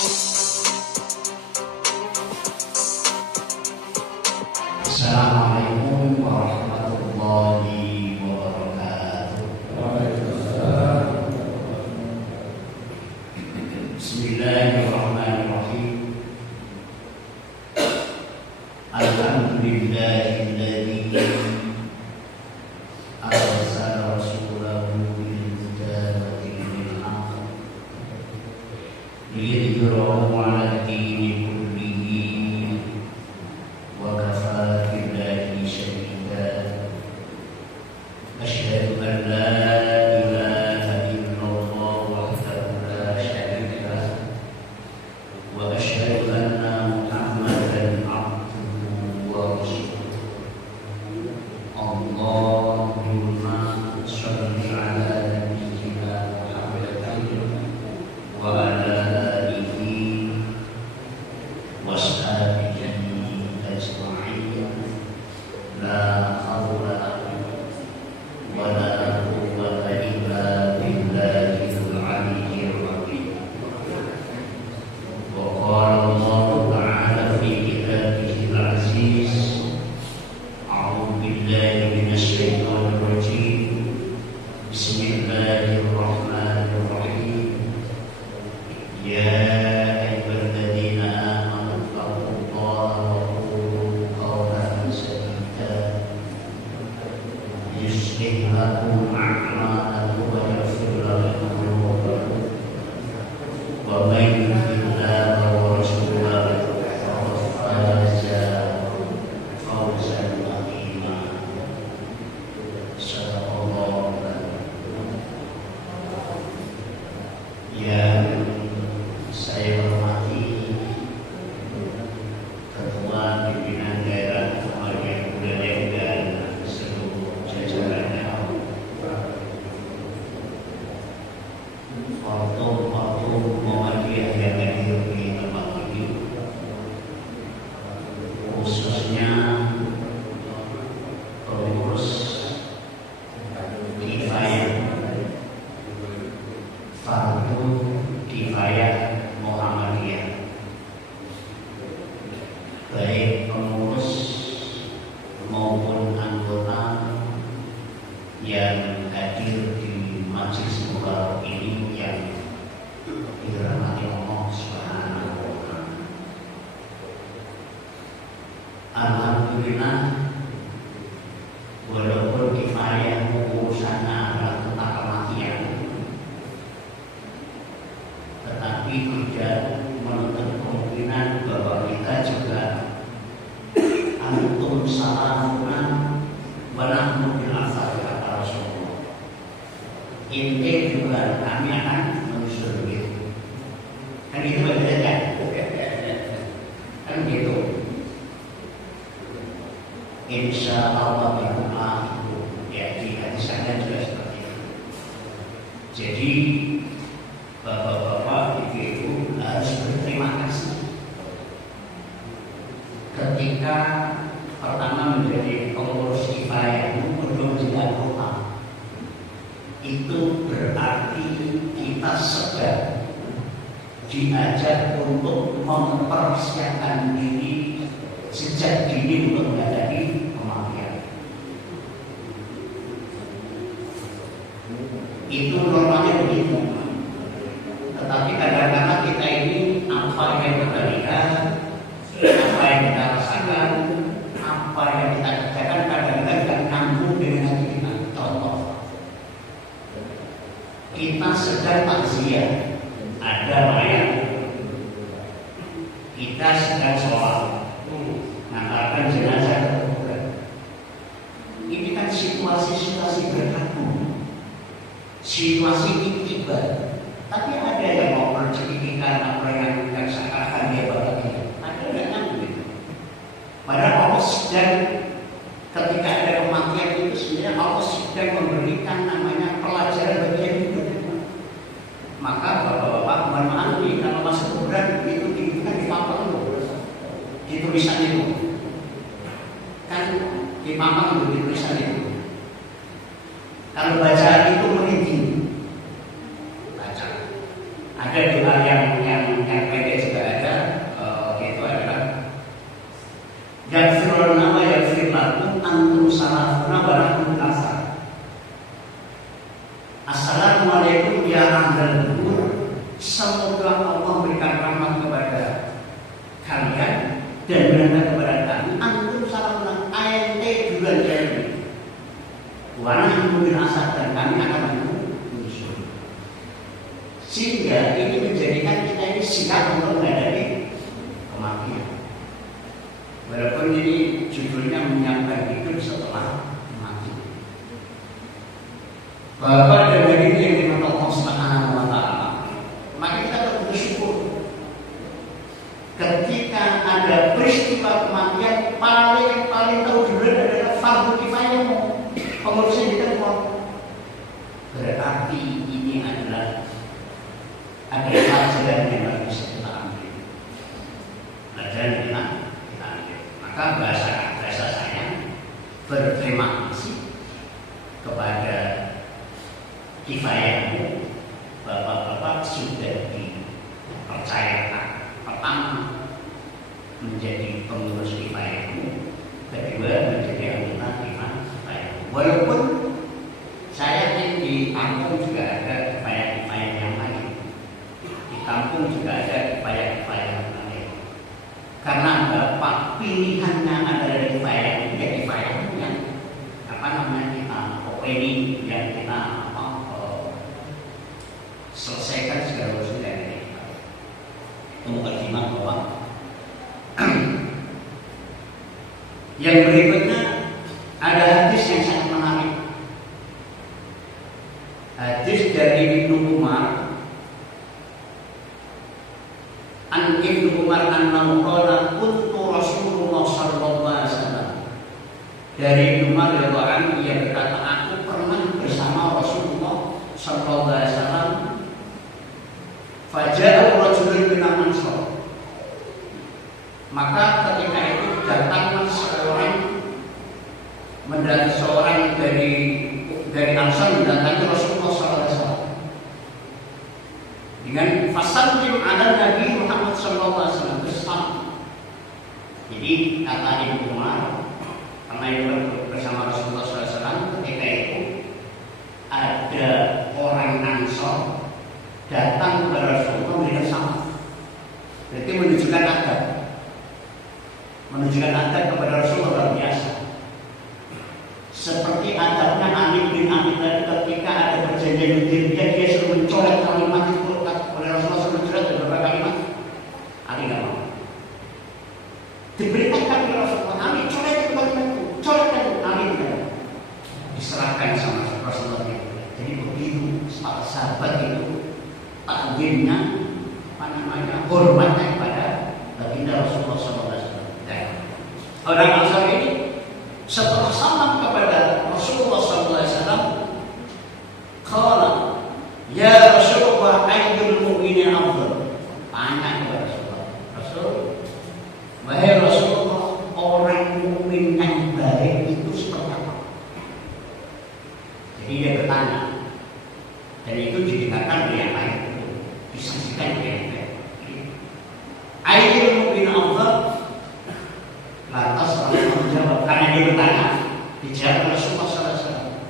Assalamualaikum warahmatullahi wabarakatuh. Bismillahirrahmanirrahim. Alhamdulillahilladzi arsala rasulahu bil huda wa dinil haqq liyudhhirahu 'ala dini kullihi wa kafaa billahi shahida. Asyhadu an la ilaha illallah wahdahu la syarika lah wa asyhadu anna Muhammadan abduhu wa rasuluh. Allahumma shalli ala nabiyyina Muhammadin wa ala alihi wa sahbihi ajma'in. La haula wa la quwwata illa billahil aliyyil azim. Wa qala Allah ta'ala fi kitabihil aziz, a'udzu billahi minasy syaithanir rajim. Bismillahirrahmanirrahim. Ya ayyuhalladzina amanu taqullaha wa qulu qawlan sadida yuslih lakum a'malakum wa yaghfir lakum dhunubakum wa may yuti'illah wa rasulahu faqad faza fawzan 'azima. Sadaqallahu yang saya hormati Ketua Pimpinan Daerah Muhammadiyah Budaya dan seluruh jajarannya, Ortum Muhammadiyah yang hadir di tempat ini, khususnya pengurus kifayah Fardu Kifayah Muhammadiyah, baik pengurus maupun anggota yang hadir di majelis mubarak ini yang dirahmati Allah Subhanahu wa Ta'ala. Alhamdulillah, walaupun kifayah urusannya adalah tentang kematian, tetapi tidak menutup kemungkinan bahwa kita juga antum salamuna wa nahnu bil athar, kata Rasulullah. Inti juga kami akan menyusul begitu. Kan itu bedanya. Kan gitu. Insya Allah bikumah, ya di hadisnya juga seperti itu. Jadi bapak-bapak, ibu-ibu harus berterima kasih ketika pertama menjadi pengurus kifayah belum menjadi anggota. Itu berarti kita sedang diajak untuk mempersiapkan diri sejak dini untuk menghadapi kematian. Itu normalnya begitu. Tetapi kadang-kadang kita ini apa yang kita lihat, apa yang kita rasakan, apa yang kita kerjakan kadang-kadang tidak nyambung dengan hati kita. Contoh, kita sedang takziah, ada mayat, kita sedang sholat, mengantarkan jenazah ke kuburan. Ini kan situasi-situasi berkabung, situasi tiba. Tapi ada yang mau berceritakan apa yang seakan dia bagian, ada yang nyambung. Padahal Allah sedang, ketika ada kematian itu sebenarnya Allah sedang memberikan namanya pelajaran bagi yang hidup. Maka bapak-bapak mohon maaf nih, kalau masuk kuburan itu dibuka di papan di tulisan itu, kan di papan itu di tulisan itu. Kalau bacaan itu merinding. Ada doa yang pendek Sehingga ini menjadikan kita ini siap untuk menghadapi kematian. Walaupun ini judulnya menyiapkan hidup setelah mati. Bapak dan Ibu yang dimana Allah Subhanahu wa Ta'ala, maka kita harus bersyukur. Ketika ada peristiwa kematian, paling tahu dulu adalah fardu kifayah, pengurusnya kita semua. Berarti ini adalah ada pelajaran yang bisa kita ambil. Pelajaran kita ambil. Maka bahasa saya berterima kasih kepada kifayahmu, bapak-bapak sudah dipercayakan. Pertama, menjadi pengurus kifayahmu. Kedua, menjadi anggota kifayahmu. Walaupun saya di kampung juga ada kifayah-kifayah yang lain. Di kampung juga ada kifayah-kifayah yang lain. Karena bapak pilihannya adalah kifayah, ya kifayahmu yang kita opini yang kita selesaikan segala urusan dari kita. Mukadimah bahwa yang berikutnya ada hadis yang sangat menarik. Hadis dari Ibnu Umar. An Ibnu Umar annahu qala kuntu Rasulullah sallallahu alaihi wasallam. Dari Ibnu Umar radhiyallahu anhu ia berkata, aku pernah bersama Rasulullah sallallahu alaihi wasallam. Faja'a rajulun min al-Ansar. Maka ketika itu datang seorang dari Ansar mendatangi Rasulullah SAW dengan fasallim ala Nabi Muhammad SAW bersama. Jadi kata Ibnu Umar, karena itu bersama Rasulullah SAW, ketika itu ada orang Ansar datang kepada Rasulullah memberikan salam. Berarti menunjukkan adab kepada Rasulullah luar biasa. Seperti adabnya Ali bin Abi Thalib ketika ada perjanjian Hudaybiyah, dia suruh mencoret kalimat itu oleh Rasulullah, suruh mencoret beberapa kalimat. Ali nggak mau. Diberitakan oleh Rasulullah, Ali coret itu kalimat itu, coretkan. Ali tidak. Diserahkan sama Rasulullah. Jadi begitu sahabat itu takdirnya hormatnya kepada baginda Rasulullah SAW. Orang Ansar ini setelah salam kepada Rasulullah SAW, qala ya Rasulullah ayyul mu'minin afdal. Tanya kepada Rasulullah, wahai Rasulullah, orang mukmin yang baik itu seperti apa? Jadi dia bertanya, dan itu didengarkan oleh yang lain, disaksikan oleh yang lain. Ayyul mu'min afdal. Lantas Rasulullah menjawab, karena dia bertanya, dijawab Rasulullah SAW,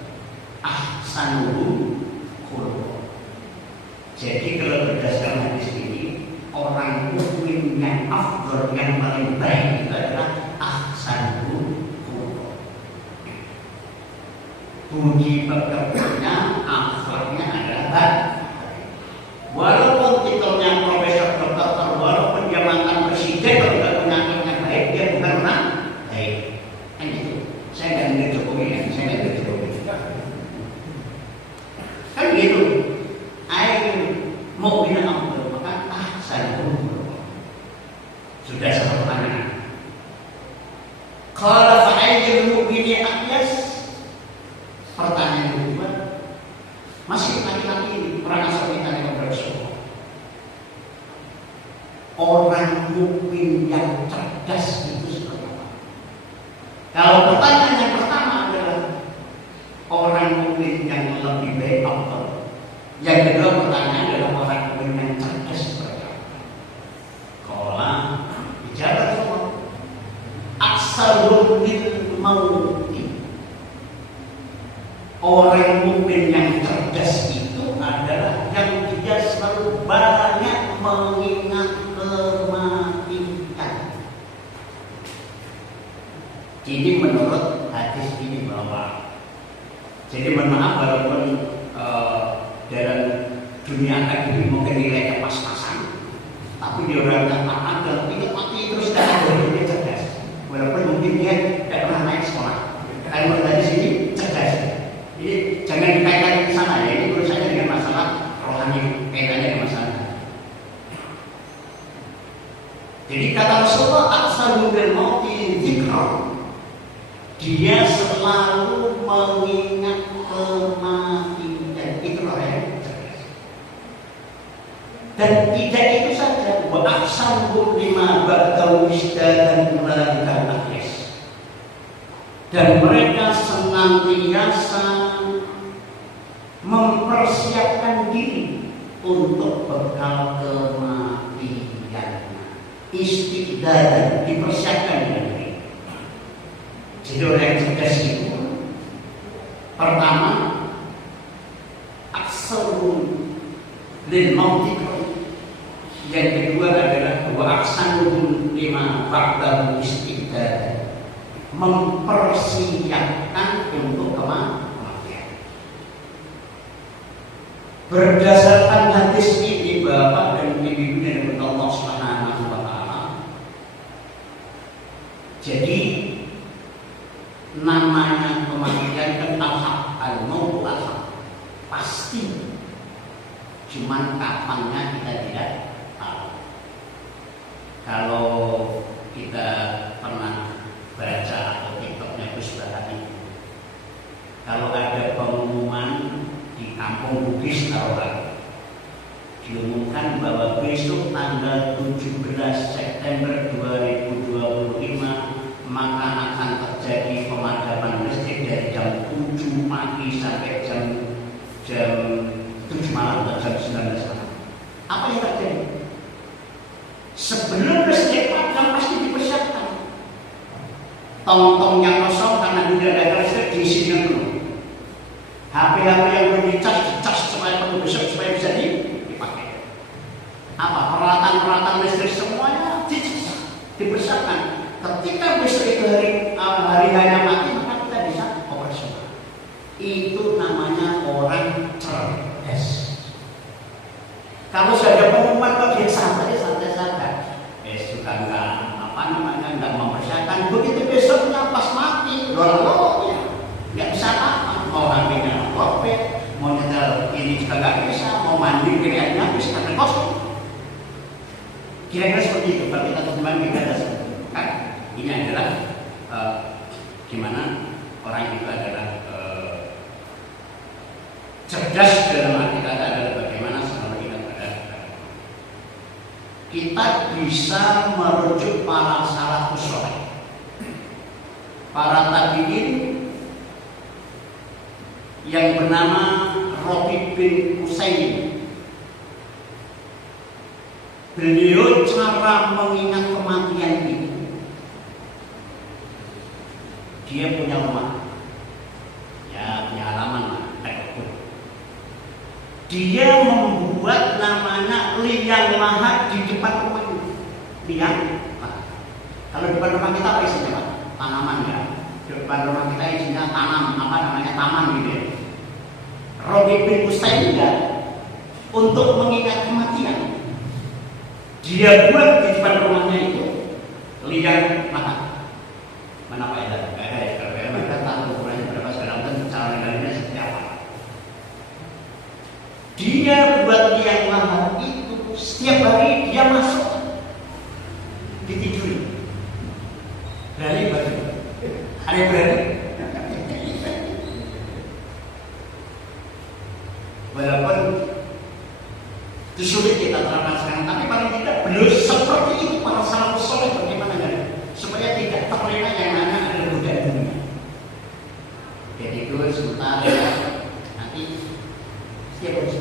ahsanuhu khuluqan. Jadi kalau berdasarkan hadis ini, orang mukmin yang afdal, yang paling baik itu adalah ahsanuhu khuluqan. Bunyi pekerjaannya, akhlaknya adalah baik. Walaupun titelnya profesor dokter, walaupun dia mantan presiden, kalau tidak punya akhlaknya baik, dia bukan orang baik. Kan gitu. Saya nggak ingin Jokowi ya, saya nggak ingin Jokowi. Kan gitu. Ayo mau bilang apa? Maka saya pun sudah satu pertanyaan. Kalau fa'ayyul mu'mini aqyas. Pertanyaan kedua, masih laki-laki ini orang asal kita yang bersyukur. Orang mukmin yang cerdas itu seperti apa? Kalau pertanyaan yang pertama adalah orang mukmin yang lebih baik apa? Yang kedua pertanyaan adalah orang mukmin yang cerdas seperti apa? Kalau dijawab semua, aksarul bil mauti. Orang mukmin yang cerdas itu adalah yang dia selalu banyak mengingat kematian. Ini menurut hadis ini bahwa, jadi mohon maaf walaupun dalam dunia dunia akademik mungkin nilainya pas-pasan, tapi di orang yang tak ada ingat mati terus tidak ada dia cerdas. Walaupun mungkin dia tidak pernah naik sekolah. Kalau dari sini cerdas. Jadi jangan dikaitkan ke sana ya. Ini menurut saya dengan masalah rohani kaitannya dengan masalah. Jadi kata Rasulullah aksaru bil mauti dzikra. Dia selalu mengingat kematian. Itu loh ya. Dan tidak itu saja, wa ahsanu lima ba'dahu dan melakukan akhis. Dan mereka senantiasa mempersiapkan diri untuk bekal kematian. Istiqdadan, dipersiapkan diri. Jadi orang yang cerdas itu pertama aksaru lil mauti. Yang kedua adalah wa ahsanu lima ba'dahu istiqdadan, mempersiapkan untuk kematian. Berdasarkan hadis ini Bapak dan Ibu dari Allah Subhanahu wa taala. Jadi namanya kematian kan al-maut pasti. Cuman kapannya kita tidak tahu. Kalau kita pernah baca atau TikToknya Gus Bahari, kalau ada pengumuman di kampung Bugis taruhlah, diumumkan bahwa besok tanggal 17 September 2025 maka akan terjadi pemadaman listrik dari jam 7 pagi sampai jam 7 malam atau jam 19 malam. Apa yang terjadi? Sebelum listrik padam pasti dipersiapkan. Tong-tongnya kosong karena tidak ada listrik, diisinya dulu. HP-HP yang belum dicas supaya penuh besok supaya bisa dipakai. Apa? Peralatan-peralatan listrik semuanya dipersiapkan. Ketika besok itu hari hanya mati maka kita bisa operasional. Itu namanya orang cerdas. Kalau sudah ada pengumuman kok dia santai saja. Sudah nggak mempersiapkan. Begitu besoknya pas mati, ya nggak bisa apa. Mau HP-nya kopet, mau nyetel ini juga nggak bisa, mau mandi kiriannya habis karena kosong. Kira-kira seperti itu. Kalau kita teman kita ada kan? Ini adalah gimana orang itu adalah cerdas dalam arti kata adalah bagaimana selama kita bisa merujuk para salafus saleh, para tabi'in yang bernama Rabi bin Utsaimin. Beliau cara mengingat kematian itu, dia punya rumah, ya punya halaman lah. Dia membuat namanya liang lahat di depan rumahnya. Liang lahat. Kalau depan rumah kita apa isinya Pak? Tanaman ya. Di depan rumah kita isinya tanam, apa namanya taman gitu ya. Rabi bin Utsaimin untuk mengingat kematian, dia buat di depan rumahnya itu liang lahat. Mana Pak ya? Kalau mereka tahu ukurannya berapa sekarang dan cara mengendalinya seperti apa. Dia buat liang lahat itu setiap hari dia masuk ditidurin. Berani baju. Ada berani. Walaupun itu sulit kita terapkan sekarang, tapi paling tidak beliau seperti itu para salafus saleh bagaimana kan? Supaya tidak terlena yang namanya adalah budaya dunia. Jadi itu sebentar nanti setiap hari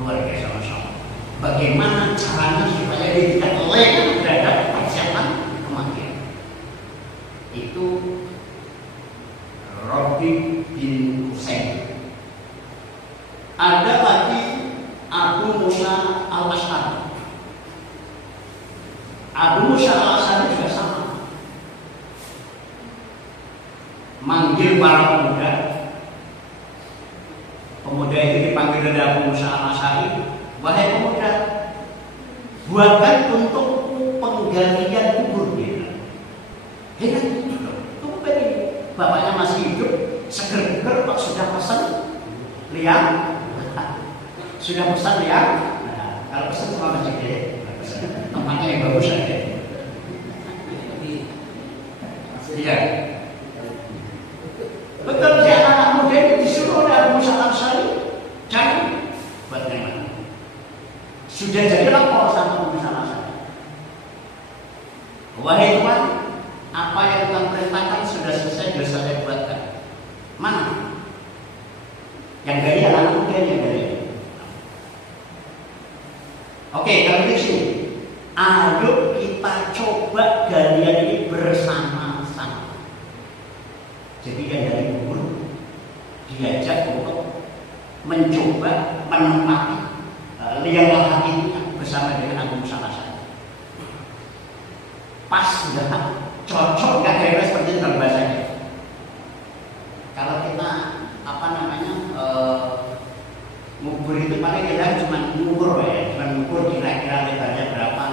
luar biasa masalah. Bagaimana caranya supaya dia tidak lena terhadap persiapan kematian? Itu Rabi bin Utsaimin. Ada lagi Abu Musa al-Asy'ari. Abu Musa al-Asy'ari juga sama. Manggil para pemuda Pemuda itu dipanggil oleh Abu Musa al-Asy'ari, wahai pemuda, buatkan untukku penggalian kubur dia. Heran itu loh, tumben ini bapaknya masih hidup, seger-seger kok sudah pesan liang, sudah pesan liang. Nah, kalau pesan sama masjid ya, tempatnya yang bagus aja. Iya. Betul, si anak muda ini disuruh oleh Abu Musa al-Asy'ari cari buat yang sudah jadi lapor sama Abu Musa al-Asy'ari. Wahai Tuhan, apa yang Tuhan perintahkan sudah selesai, sudah saya buatkan. Mana? Yang gali anak muda yang gali. Oke, kalau di sini, ayo kita coba galian ini bersama-sama. Jadi yang dari kubur diajak untuk mencoba menempati liang lahan ini bersama dengan Abu Musa al-Asy'ari. Pas sudah cocok nggak kira seperti itu dalam bahasanya. Kalau kita ngubur itu paling kita cuma ngukur ya, cuma ngukur kira-kira lebarnya berapa.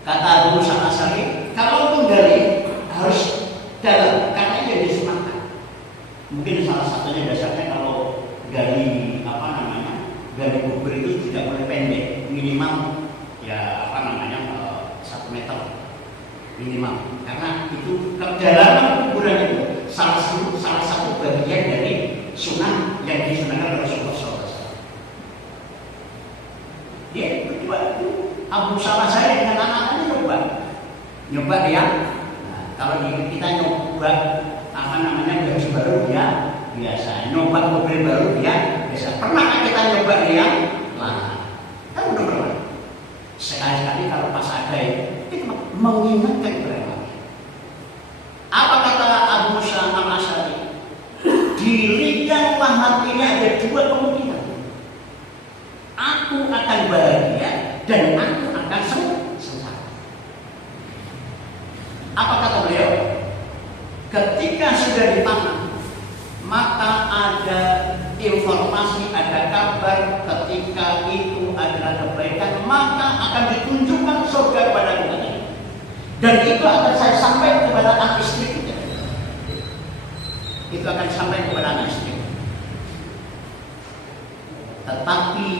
Kata Abu Musa al-Asy'ari, kalau menggali harus dalam, karena yang disunahkan. Mungkin salah satunya dasarnya kalau gali gali kubur itu tidak boleh pendek, minimal ya 1 meter minimal. Karena itu kedalaman kuburan itu salah satu bagian dari sunnah yang disunahkan oleh Rasulullah SAW. Dia berdua itu Abu Musa al-Asy'ari dengan anak-anaknya nyoba dia. Kalau kita nyoba garis baru dia biasa, nyoba mobil baru dia biasa. Pernah kita nyoba dia lahan? Kan udah pernah. Sekali-kali kalau pas ada itu mengingatkan mereka. Apa kata Abu Musa al-Asy'ari? Di liang lahan ini ada dua kemungkinan. Aku akan bahagia dan aku akan sengsara. Apa kata beliau? Ketika sudah ditanam, maka ada informasi, ada kabar ketika itu adalah kebaikan, maka akan ditunjukkan surga kepada kita. Dan itu akan saya sampaikan kepada anak istri kita. Itu akan sampai kepada anak istri. Tetapi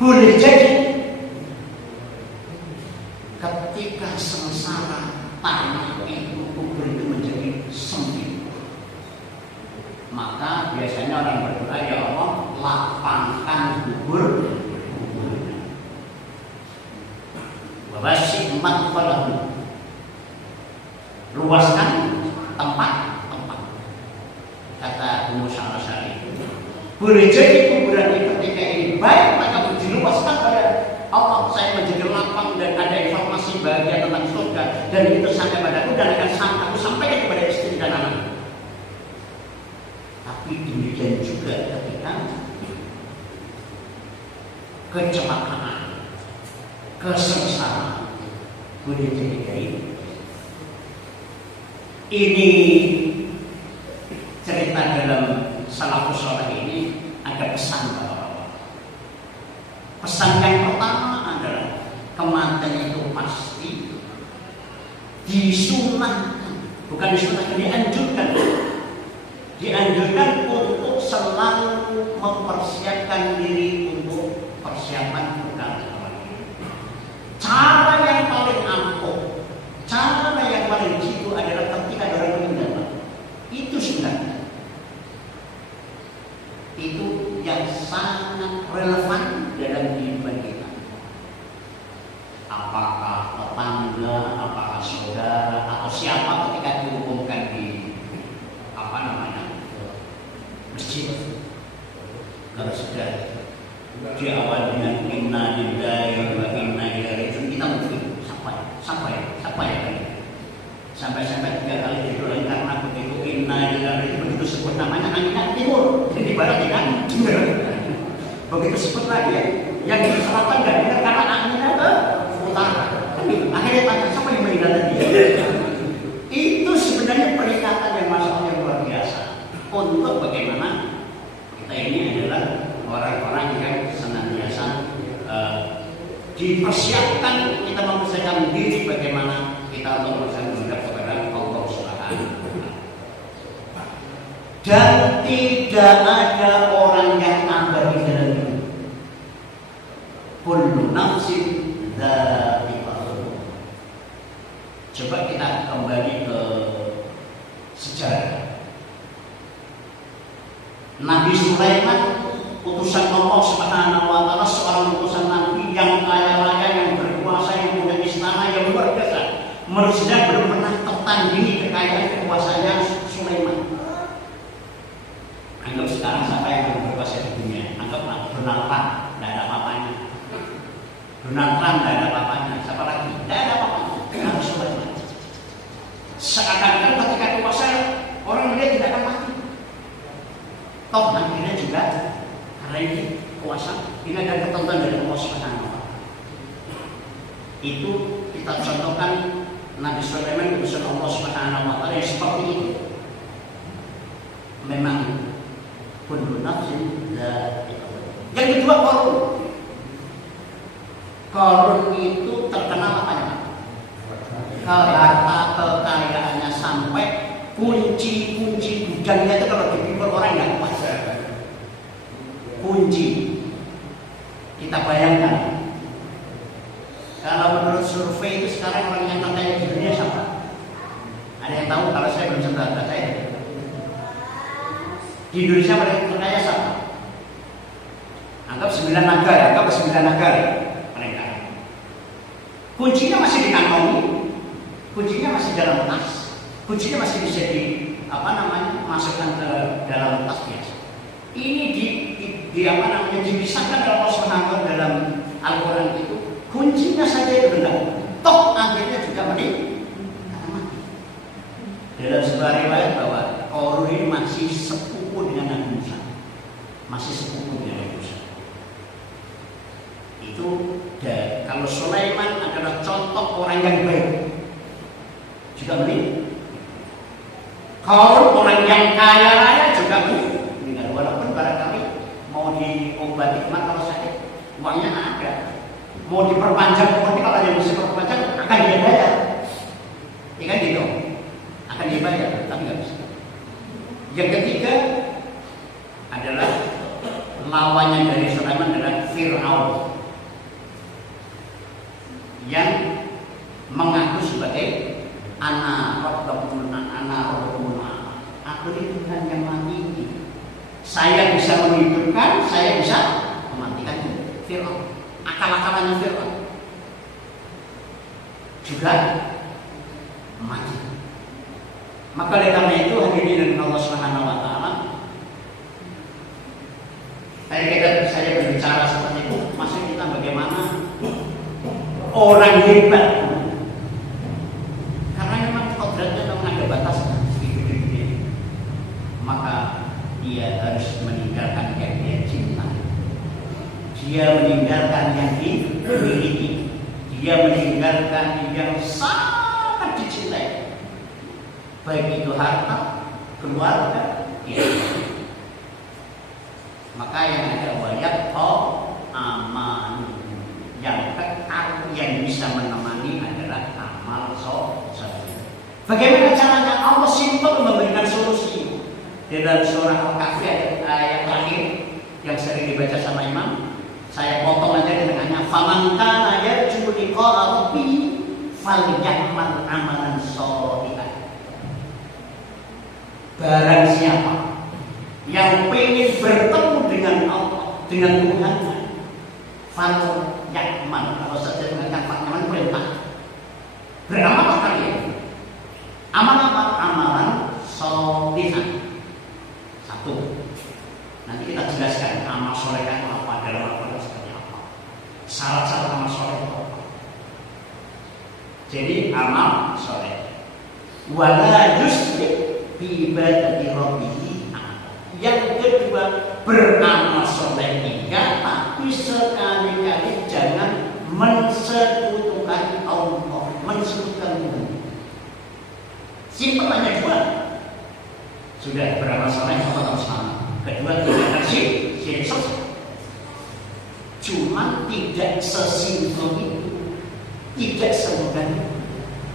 boleh jadi ketika sengsara tanah itu, kubur itu menjadi sempit, maka biasanya orang berdoa, ya Allah, lapangkan kubur wawasi makfalahu, luaskan tempat. Kata Abu Musa al-Asy'ari, boleh jadi kuburan itu ketika ini baik, maka diluaskan pada Allah, saya menjadi lapang dan ada informasi bahagia tentang surga, dan itu sampai padaku dan akan aku sampaikan kepada istri dan anak. Tapi demikian juga ketika kecelakaan, kesengsaraan, boleh jadi kayak ini. Cerita dalam salafus saleh ini ada pesan bahwa pesan yang pertama adalah kematian itu pasti, disunahkan, bukan disunahkan, dianjurkan untuk selalu mempersiapkan diri untuk persiapan perkara. Cara yang paling ampuh, cara yang paling jitu adalah ketika ada orang meninggal. Itu sebenarnya itu yang sangat relevan dalam kehidupan kita. Apakah tetangga, apakah saudara, atau siapa ketika dihukumkan di masjid, kalau sudah di awal dengan inna lillahi wa inna ilaihi raji'un, kita mungkin siapa ya sampai 3 kali diulangi karena begitu inna lillahi begitu sebut namanya anginnya timur, jadi barat kan begitu sebut lagi yang di selatan dan dengar karena anginnya ke utara. Akhirnya tanya siapa yang meninggal tadi? Itu sebenarnya peringatan yang masalah yang luar biasa untuk bagaimana dipersiapkan, kita mempersiapkan diri bagaimana kita untuk menghadap kepada Allah Subhanahu wa Ta'ala. Dan tidak ada orang yang abadi dalam hidup. Kullu nafsin dha'iqatul maut. Coba kita kembali ke sejarah. Nabi Sulaiman, utusan Allah Subhanahu wa Ta'ala, seorang utusan Nabi yang kaya raya, yang berkuasa, yang punya istana yang luar biasa. Manusia belum pernah tertandingi kekayaan kekuasaannya Sulaiman. Anggap sekarang siapa yang belum berkuasa di dunia? Anggaplah Donald Trump, tidak ada apa-apanya. Donald Trump tidak ada apa-apanya. Siapa lagi? Tidak ada apa-apanya. Nabi Sulaiman. Seakan-akan ketika kuasa orang melihat tidak akan mati. Toh akhirnya juga karena ini kuasa, ini ada ketentuan dari Allah Subhanahu wa Ta'ala. Itu kita contohkan Nabi Sulaiman utusan Allah Subhanahu wa Ta'ala yang seperti itu. Memang kullu nafsin dha'iqatul maut. Yang kedua Qarun. Qarun itu terkenal apanya? Harta kekayaannya sampai kunci-kunci gudangnya itu kalau dipikul orang nggak kuat. Kunci, kita bayangkan. Kalau menurut survei itu sekarang orang yang terkaya di dunia siapa? Ada yang tahu? Kalau saya belum sempat baca ya. Di Indonesia paling terkaya siapa? Anggap 9 negara, anggap 9 negara paling kaya. Kuncinya masih di kantong, kuncinya masih dalam tas. Kuncinya masih bisa masukkan ke dalam tas biasa. Ini dipisahkan oleh Allah Subhanahu dalam Al-Quran itu. Kuncinya saja itu benar. Toh akhirnya juga mati. Dalam sebuah riwayat bahwa Qarun ini masih sepupu dengan Nabi Musa. Masih sepupu dengan Nabi Musa. Itu kalau Sulaiman adalah contoh orang yang baik. Juga mati. Qarun orang yang kaya raya juga meninggal. Walaupun barangkali mau diobati kalau sakit, uangnya ada. Mau diperpanjang umurnya, kalau yang bisa diperpanjang akan dia bayar. Ya kan gitu, akan dia bayar, tapi nggak bisa. Yang ketiga adalah lawannya dari Sulaiman adalah Fir'aun yang mengaku sebagai aku ini Tuhan yang mati. Saya bisa menghidupkan, saya bisa mematikan. Fir'aun, akal-akalannya Fir'aun juga mati. Maka oleh karena itu hadirin dari Allah Subhanahu wa Ta'ala, saya berbicara seperti itu, maksud kita bagaimana orang hebat. Maka dia harus meninggalkan yang dia cinta. Dia meninggalkan yang dimiliki. Dia meninggalkan yang sangat dicintai. Baik itu harta, keluarga, maka yang ada banyak amal yang kekal, yang bisa menemani adalah amal soleh. Bagaimana caranya? Allah simpel memberikan solusi. Dalam surah Al-Kahfi ayat terakhir yang sering dibaca sama imam, saya potong aja di tengahnya. Faman kana yarju liqa'a rabbih falyamal amalan sholihan. Barang siapa yang ingin bertemu dengan Allah, dengan Tuhannya, falyamal, kalau saja dengan falyamal perintah, beramal kalian. Amal apa? Amalan sholihan. Nanti kita jelaskan amal soleh itu apa, dalam Al-Quran seperti apa, syarat-syarat amal soleh itu apa. Jadi amal soleh wala yusyrik bi ibadati rabbih. Yang kedua, beramal soleh tiga, tapi sekali-kali jangan mensekutukan Allah, mensekutukan Tuhan. Simpel hanya dua. Sudah beramal soleh sama. Kedua, tidak syirik selesai. Cuman tidak sesimpel itu, tidak semudah itu.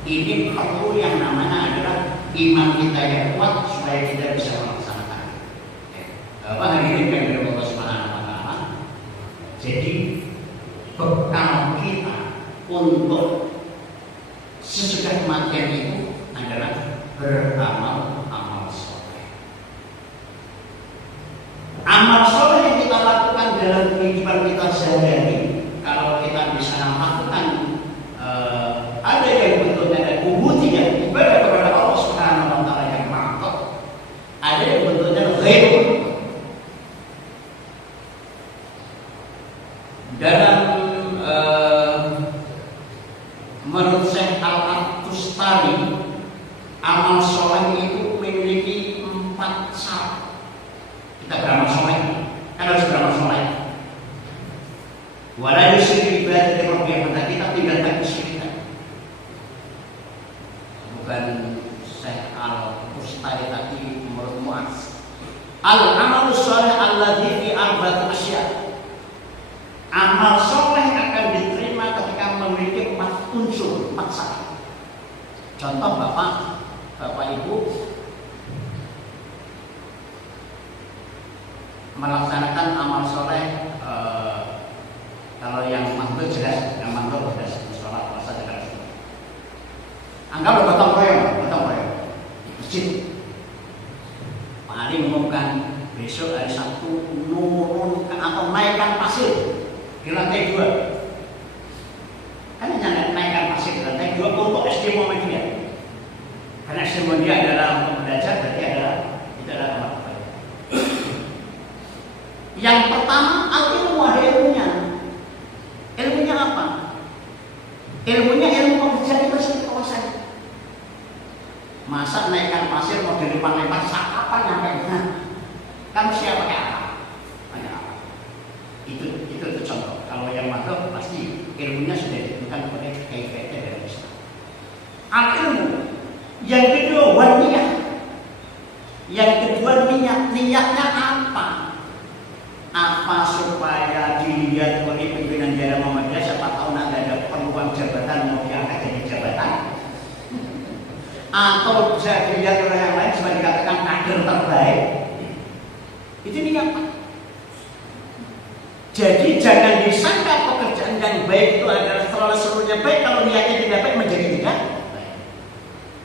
Ini perlu yang namanya adalah iman kita yang kuat supaya kita bisa melaksanakan. Hari ini kan dari Allah Subhanahu wa Ta'ala. Jadi bekal kita untuk sesudah kematian itu adalah beramal soleh. Amal soleh yang kita lakukan dalam kehidupan kita sehari-hari, kalau kita bisa melakukan ada yang bentuknya ada ubudiyah, ibadah kepada Allah Subhanahu wa Ta'ala yang mantap, ada yang bentuknya ghaib. Dalam menurut Syekh Al-Tustari, amal soleh itu memiliki 4 syarat. Kita beramal soleh, kan harus beramal soleh. Walau yusyrik ibadah Rabbih, kita tinggalkan kesyirikan. Bukan Syekh Al-Tustari tadi menurut Mu'az. Al-amalu soleh alladzi fi arba'ati asya'. Amal soleh akan diterima ketika memiliki 4 unsur, 4 syarat. Contoh Bapak Ibu melaksanakan amal soleh, kalau yang mantul jelas, yang mantul jelas, sholat, puasa, dan sebagainya. Anggaplah gotong royong di masjid. Pak Ali mengumumkan besok hari Sabtu nurunkan atau naikkan pasir di lantai 2. Kan hanya naikkan pasir di lantai 2 untuk SD Muhammadiyah. Karena SD Muhammadiyah adalah untuk belajar, berarti adalah itu adalah tempat kebaikan. Yang pertama, al-ilmu, ada ilmunya. Ilmunya apa? Ilmunya ilmu pekerjaan itu sendiri kawasan. Masa naikkan pasir mau dilempar-lempar, kapan nyampe? Kamu siapa pakai apa? Itu contoh. Kalau yang makhluk pasti ilmunya sudah ditentukan oleh kaifiatnya dari Islam. Al-ilmu. Yang kedua waniyah. Yang kedua niat. Niatnya apa? Apa supaya dilihat oleh pimpinan daerah Muhammadiyah, siapa tahu nanti ada peluang jabatan mau diangkat jadi jabatan, atau bisa dilihat oleh yang lain supaya dikatakan kader terbaik. Itu niat. Jadi jangan disangka pekerjaan yang baik itu adalah seluruhnya baik kalau niatnya tidak baik menjadi tidak baik.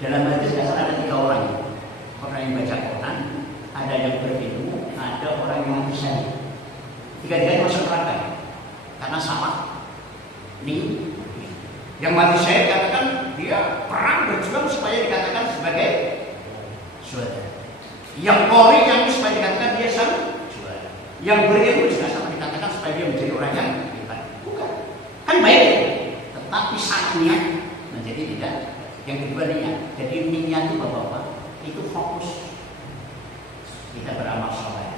Dalam hadis dasar ada 3 orang. Orang yang baca Quran, ada yang berilmu, ada orang yang mati syahid. 3-tiganya masuk neraka karena salah. Nih, yang mati syahid katakan dia perang berjuang supaya dikatakan sebagai syuhada. Yang qori yang supaya dikatakan dia sama syuhada. Yang berilmu juga sama dikatakan supaya dia menjadi orang yang hebat. Bukan, kan baik, tetapi saatnya menjadi tidak. Yang kedua niat. Jadi niat itu Bapak itu fokus kita beramal soleh.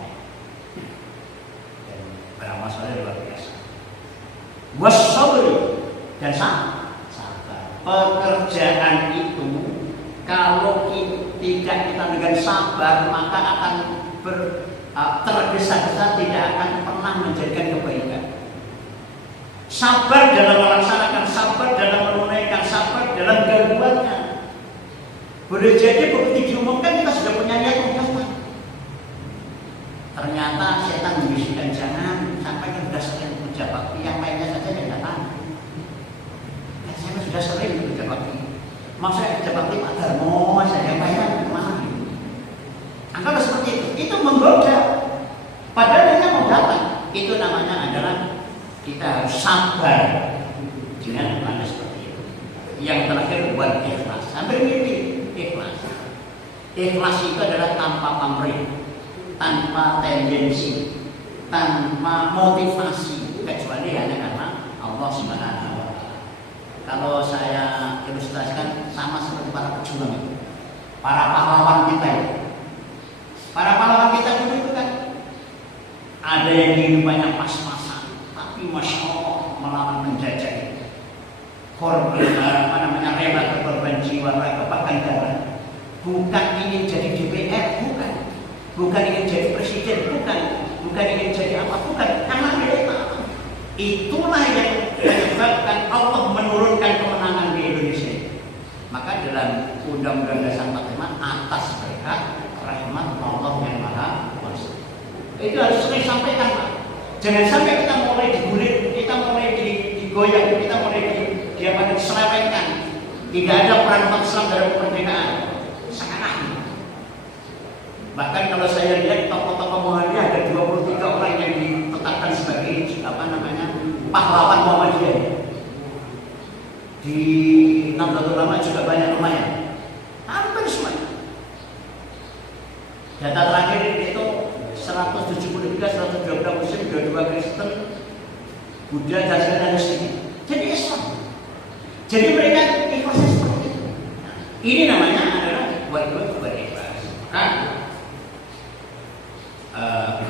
Beramal soleh luar biasa. Wasabri dan sabar. Pekerjaan itu kalau tidak kita dengan sabar maka akan tergesa-gesa, tidak akan pernah menjadikan kebaikan. Sabar dalam melaksanakan, sabar dalam menunaikan, sabar dalam gangguannya. Boleh jadi begitu diumumkan kita sudah punya niat untuk ternyata setan membisikkan jangan sampai yang sudah sering kerja bakti, yang lainnya saja yang datang. Saya sudah sering kerja bakti. Masa kerja bakti Pak Darmo, saya bayar kemana? Anggap seperti itu menggoda. Padahal dia mau datang. Itu namanya adalah kita harus sabar dengan mana seperti itu. Yang terakhir buat ikhlas. Hampir mirip ikhlas. Ikhlas itu adalah tanpa pamrih, tanpa tendensi, tanpa motivasi, kecuali hanya karena Allah Subhanahu wa Ta'ala. Kalau saya ilustrasikan sama seperti para pejuang itu, para pahlawan kita itu. Para pahlawan kita dulu itu kan ada yang kehidupannya pas-pasan, tapi masya Allah melawan penjajah itu. Korban, rela berkorban jiwa, raga bahkan darah. Bukan ingin jadi DPR, bukan ingin jadi presiden, bukan ingin jadi apa, bukan, karena rela. Itulah yang menyebabkan Allah menurunkan kemenangan di Indonesia. Maka dalam Undang-Undang Dasar 45 atas berkat rahmat Allah yang Maha Kuasa. Itu harus sering sampaikan, Pak. Jangan sampai kita mulai digulit, kita mulai digoyang, kita mulai diselewengkan. Tidak ada peran umat Islam dalam kemerdekaan. Sekarang. Bahkan kalau saya lihat tokoh-tokoh Muhammadiyah ada 23 orang yang ditetapkan sebagai pahlawan Muhammadiyah. Di Nahdlatul Ulama juga banyak lumayan. Hampir semuanya. Data terakhir itu 173, 112 Muslim, 22 Kristen, Buddha, dan Muslim. Jadi Islam. Jadi mereka ikhlasnya seperti itu. Ini namanya adalah buat berikhlas.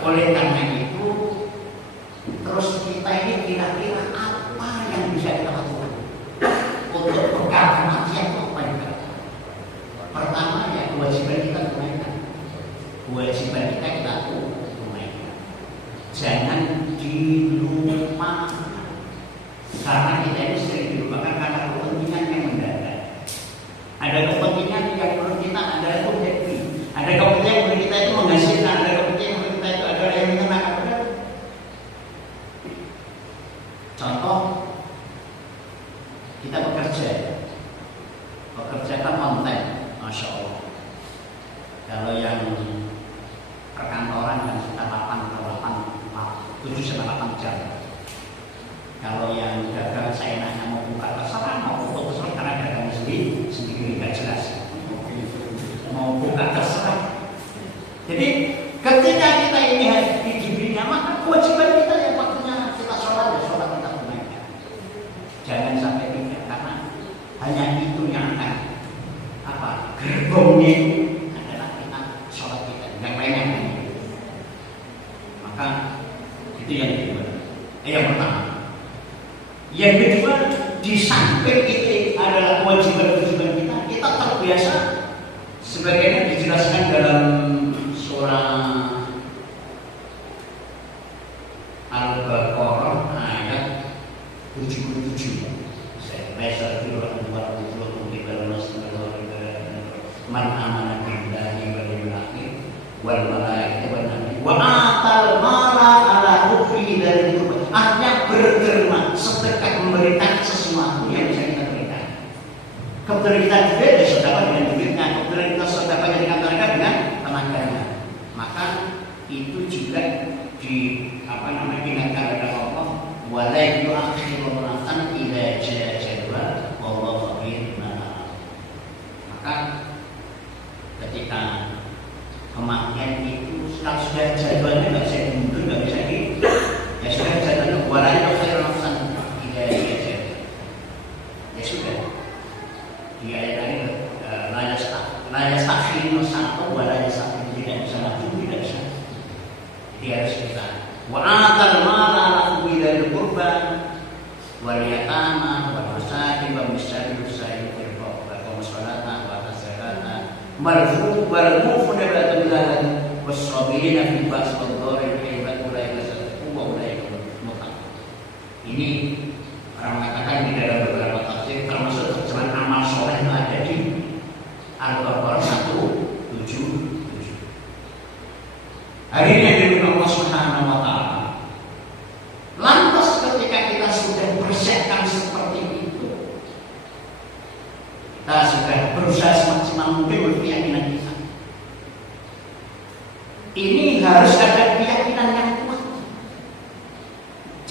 Oleh karena itu, terus kita ini kira-kira apa yang bisa kita lakukan untuk perkara kematian itu apa yang kita lakukan? Pertama ya kewajiban kita tunaikan. Kewajiban kita tunaikan. Jangan dilupakan. Karena kita ini sering dilupakan karena kepentingan yang mendadak. Ada kepentingan yang menurut kita adalah objektif. Ada kepentingan yang menurut kita itu menghasilkan. Ada kepentingan yang menurut kita itu adalah yang menyenangkan. Contoh, kita bekerja kan konten, Masya Allah. Kalau yang perkantoran kan sudah 7-8 jam. Kalau yang dagang saya nanya mau buka terserah, mau tutup terserah karena dagang sendiri nggak jelas. Mau buka terserah. Jadi ketika kita ini diberinya, maka kewajiban kita yang waktunya kita sholat ya sholat kita tunaikan. Jangan sampai tidak, karena hanya itu yang akan gerbongnya adalah kita sholat kita, yang lainnya. Maka itu yang kedua. Yang pertama. Yang kedua, di samping itu adalah kewajiban-kewajiban kita terbiasa sebagaimana dijelaskan dalam surah Al-Baqarah ayat 77. Man amana billahi wal yawmil akhir wal malaikati wan nabi wa atal mala ala hubbihi dari qurba. Artinya berderma, sedekah, memberikan sesuatu yang bisa kita berikan. Kebetulan kita juga ya sedekah dengan duitnya, kebetulan kita sedekah dengan dengan tenaganya. Maka itu juga diingatkan oleh Allah, wala yu'akhiru nafsan idza jaa ajaluha wallahu khabirun bima ta'malun. Maka ketika kematian itu kalau sudah jadwalnya nggak bisa dimundur, nggak bisa ya sudah jadwalnya walai akhir nafsan tidak diajar. Ya sudah. Di ayat ini layas takhir satu walai satu tidak bisa maju, tidak bisa. Jadi harus kita wa'atal mala laku dari kurban wal yatama wal masakin wa misal usail fil wa musallata wa tasallata marfu wal mufuna billahi was-sabirina fil ba's wad dharri kaifa ulaika sadaqu wa ulaika muttaqun. Ini orang mengatakan di dalam beberapa tafsir termasuk terjemahan amal soleh yang ada di Al-Baqarah 177. Hari ini dari Allah Subhanahu wa Ta'ala. Lantas ketika kita sudah persiapkan seperti itu, kita sudah berusaha semaksimal mungkin untuk keyakinan kita. Ini harus ada keyakinan yang kuat.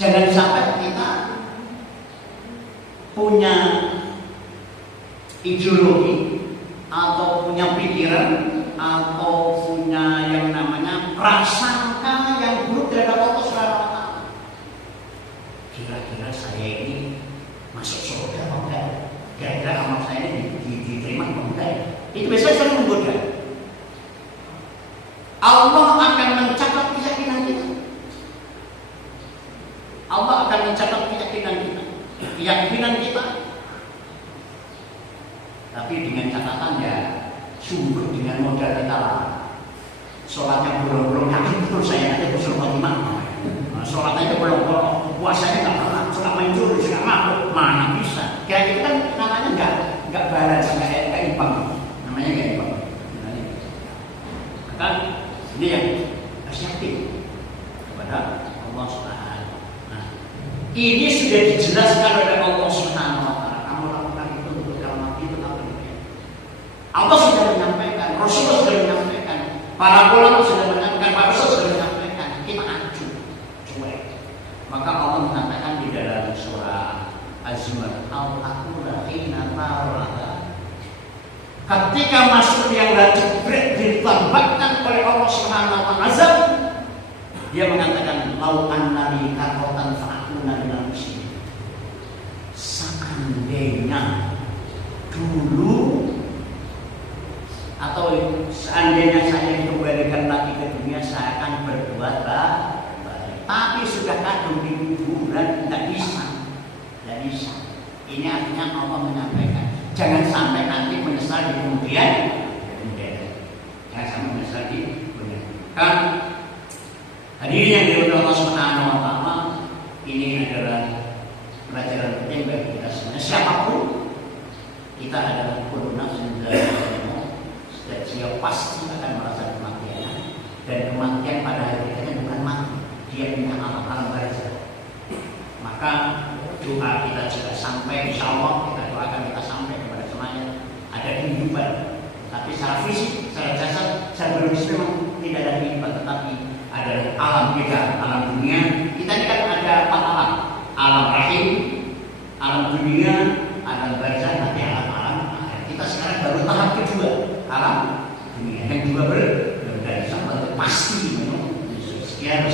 Jangan sampai kita punya ideologi atau punya pikiran atau punya yang namanya prasangka yang buruk terhadap Allah Subhanahu wa Ta'ala. Kira-kira saya ini masuk surga atau enggak? Kira-kira amal saya ini diterima atau enggak? Itu biasanya sering menggoda. Allah akan mencatat keyakinan kita. Allah akan mencatat keyakinan kita. Keyakinan kita. Tapi dengan catatan ya sungguh dengan modal kita lah. Sholatnya bolong-bolong yakin betul saya nanti bersuruh khotimah. sholat aja bolong-bolong, puasanya nggak pernah, suka mencuri, suka mabuk, mana bisa? Kayak gitu kan namanya nggak balance, nggak imbang, namanya nggak imbang. Maka ini yang asyik kepada Allah Subhanahu. Nah, ini sudah dijelaskan oleh Allah Subhanahu Wa Taala. Kamu lakukan itu untuk kamu itu apa ini? Allah sudah menyampaikan, Rasulullah sudah menyampaikan, para ulama sudah menyampaikan, para Rasul sudah menyampaikan. Kita acuh, cuek. Maka Allah mengatakan di dalam surah Az-Zumar, "Al-aqula hina tarada." Ketika masuk yang jebrek ditambahkan oleh Allah Subhanahu Wa Taala, dia mengatakan, "Lau annani karrotan fa'akuna minal muslimin." Seandainya dulu atau seandainya saya dikembalikan lagi ke dunia, saya akan berbuat baik. Tapi sudah kadung di kuburan, tidak bisa. Ini artinya Allah menyampaikan, jangan sampai nanti menyesal di kemudian. Jangan sampai menyesal di kemudian. Kan hadirin yang dimuliakan Allah Subhanahu Wa Taala, ini adalah pelajaran penting bagi kita semua. Siapapun kita adalah kuluna dan dia pasti akan merasa kematian, dan kematian pada hakikatnya bukan mati, dia punya alam barzah. Maka doa kita juga sampai, insya Allah kita doakan kita sampai kepada semuanya ada kehidupan, tapi secara fisik, secara jasad, secara biologis memang tidak ada kehidupan, tetapi ada alam beda, alam dunia. Kita ini kan ada 4 alam: alam rahim, alam dunia, alam barzah, nanti alam akhir. Kita sekarang baru tahap kedua, alam dunia. Yang dua berbeda, sama pasti. Sekian.